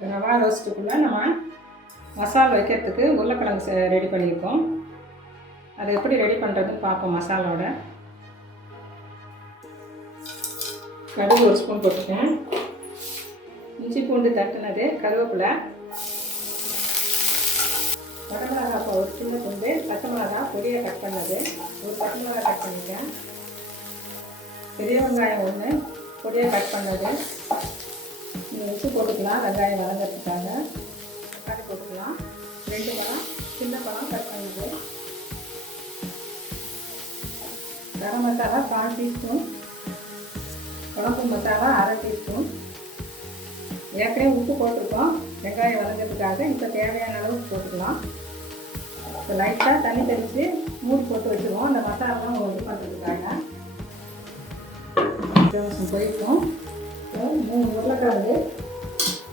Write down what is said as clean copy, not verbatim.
ரவா ரோஸ்ட்டுக்குள்ளே நம்ம மசாலா வைக்கிறதுக்கு உருளைக்கிழங்கு ரெடி பண்ணியிருக்கோம். அதை எப்படி ரெடி பண்ணுறதுன்னு பார்ப்போம். மசாலாவோட கடுகு 1 ஸ்பூன் போட்டுக்கேன். இஞ்சி பூண்டு தட்டினது, கருவேப்பிலை, வரமிளகாய் ஒரு சின்ன துண்டு, பச்சை மிளகாய் பொடியை கட் பண்ணது, ஒரு பச்சை மிளகாய் கட் பண்ணிட்டேன், பெரிய வெங்காயம் 1 பொடியை கட் பண்ணது. நீங்கள் உப்பு போட்டுக்கலாம் வெங்காயம் வதங்கிறதுக்காக. தக்காளி போட்டுக்கலாம். 2 பழம், சின்ன பழம் கட் பண்ணது. கரம் மசாலா 1/4 டீஸ்பூன், குழம்பு மசாலா 1/2 டீஸ்பூன். ஏற்கனவே உப்பு போட்டிருக்கோம் வெங்காயம் வதங்கிறதுக்காக. இப்போ தேவையான அளவுக்கு போட்டுக்கலாம். இப்போ லைட்டாக தண்ணி தெளித்து மூடி போட்டு வச்சுருவோம் அந்த மசாலாலாம் இது பண்ணுறதுக்காக. போயிருக்கோம். 3 உருளைக்கிழங்கு